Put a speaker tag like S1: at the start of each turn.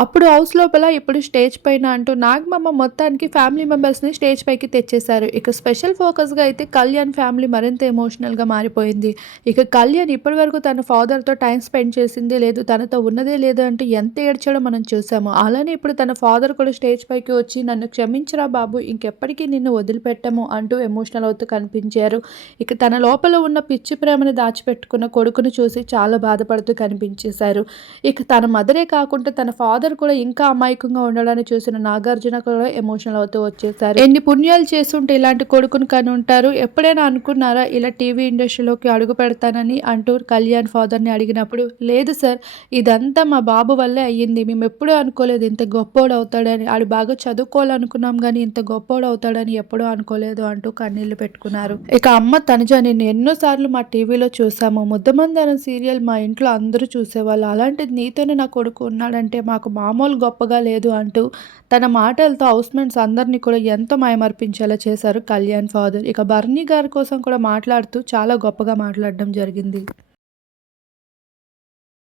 S1: అప్పుడు హౌస్ లోపల ఇప్పుడు స్టేజ్ పైన అంటూ నాగమమ్మ మొత్తానికి ఫ్యామిలీ మెంబర్స్ని స్టేజ్ పైకి తెచ్చేశారు. ఇక స్పెషల్ ఫోకస్గా అయితే కళ్యాణ్ ఫ్యామిలీ మరింత ఎమోషనల్గా మారిపోయింది. ఇక కళ్యాణ్ ఇప్పటి వరకు తన ఫాదర్తో టైం స్పెండ్ చేసింది లేదు తనతో ఉన్నదే లేదు అంటూ ఎంత ఏడ్చాడో మనం చూసాము. అలానే ఇప్పుడు తన ఫాదర్ కూడా స్టేజ్ పైకి వచ్చి నన్ను క్షమించరా బాబు ఇంకెప్పటికీ నిన్ను వదిలిపెట్టము అంటూ ఎమోషనల్ అవుతూ కనిపించారు. ఇక తన లోపల ఉన్న పిచ్చి ప్రేమను దాచిపెట్టుకున్న కొడుకును చూసి చాలా బాధపడుతూ కనిపించేశారు. ఇక తన మదరే కాకుండా తన ఫాదర్ కూడా ఇంకా అమాయకంగా ఉండడాన్ని చూసిన నాగార్జున కూడా ఎమోషనల్ అవుతూ వచ్చేసారు. ఎన్ని పుణ్యాలు చేస్తుంటే ఇలాంటి కొడుకును కని ఉంటారు ఎప్పుడైనా అనుకున్నారా ఇలా టీవీ ఇండస్ట్రీలోకి అడుగు పెడతానని అంటూ కళ్యాణ్ ఫాదర్ని అడిగినప్పుడు లేదు సార్ ఇదంతా మా బాబు వల్లే అయ్యింది. మేము ఎప్పుడూ అనుకోలేదు ఇంత గొప్పోడు అవుతాడని. ఆడు బాగా చదువుకోవాలనుకున్నాం కానీ ఇంత గొప్పోడు అవుతాడని ఎప్పుడూ అనుకోలేదు అంటూ కన్నీళ్ళు పెట్టుకున్నారు. ఇక అమ్మ తనుజ నేను ఎన్నోసార్లు మా టీవీలో చూసాము. ముద్దమందరం సీరియల్ మా ఇంట్లో అందరూ చూసేవాళ్ళు. అలాంటిది నీతోనే నా కొడుకు ఉన్నాడంటే మాకు మామూలు గొప్పగా లేదు అంటూ తన మాటలతో హౌస్మెంట్స్ అందరినీ కూడా ఎంతో మాయమర్పించేలా చేశారు కళ్యాణ్ ఫాదర్. ఇక బర్నీ గారి కోసం కూడా మాట్లాడుతూ చాలా గొప్పగా మాట్లాడడం జరిగింది.